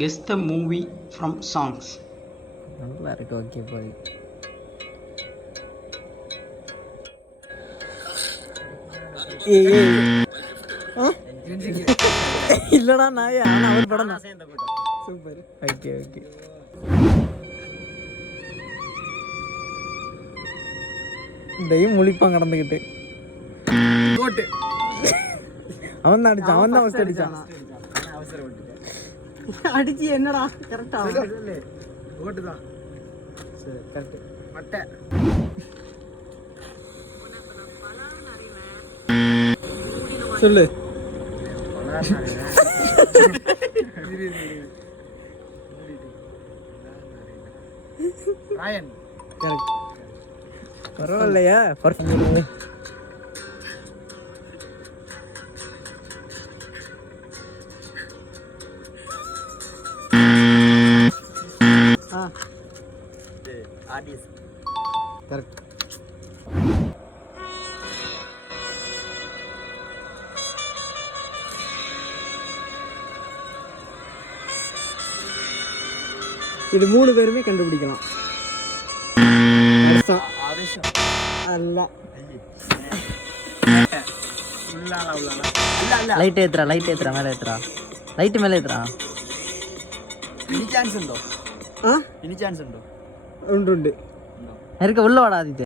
Guess the movie from songs. நல்லா இருக்கு. Okay போய் இல்லடா நாயே, ஆனா அவர் படம் தான். சூப்பர். Okay okay. இதையும் முழிப்பான் கடந்துக்கிட்டு. கோட்டு அவன் தான் அடிச்சான், அவன் தான் ஃபர்ஸ்ட் அடிச்சான். அடிச்சு என்னடா கரெக்டா கோட்டு தான். சரி கரெக்ட். மட்டை சொல்லு. ராயன் கரெக்ட். பரவாயில்லையா? பர்ஃபெக்ட். Audience correct. இது 3 பேருமே கண்டுபிடிக்கலாம். அல்ல லைட் ஏத்துறா, லைட் ஏத்துறா, மேல ஏத்துறா, லைட் மேல ஏத்துறா. ഇനി ചാൻസ് ഉണ്ടോ? ഇനി ചാൻസ് ഉണ്ടോ? ഉണ്ട് ഉണ്ട്. ഉള്ള വാടാ ആദ്യത്തെ.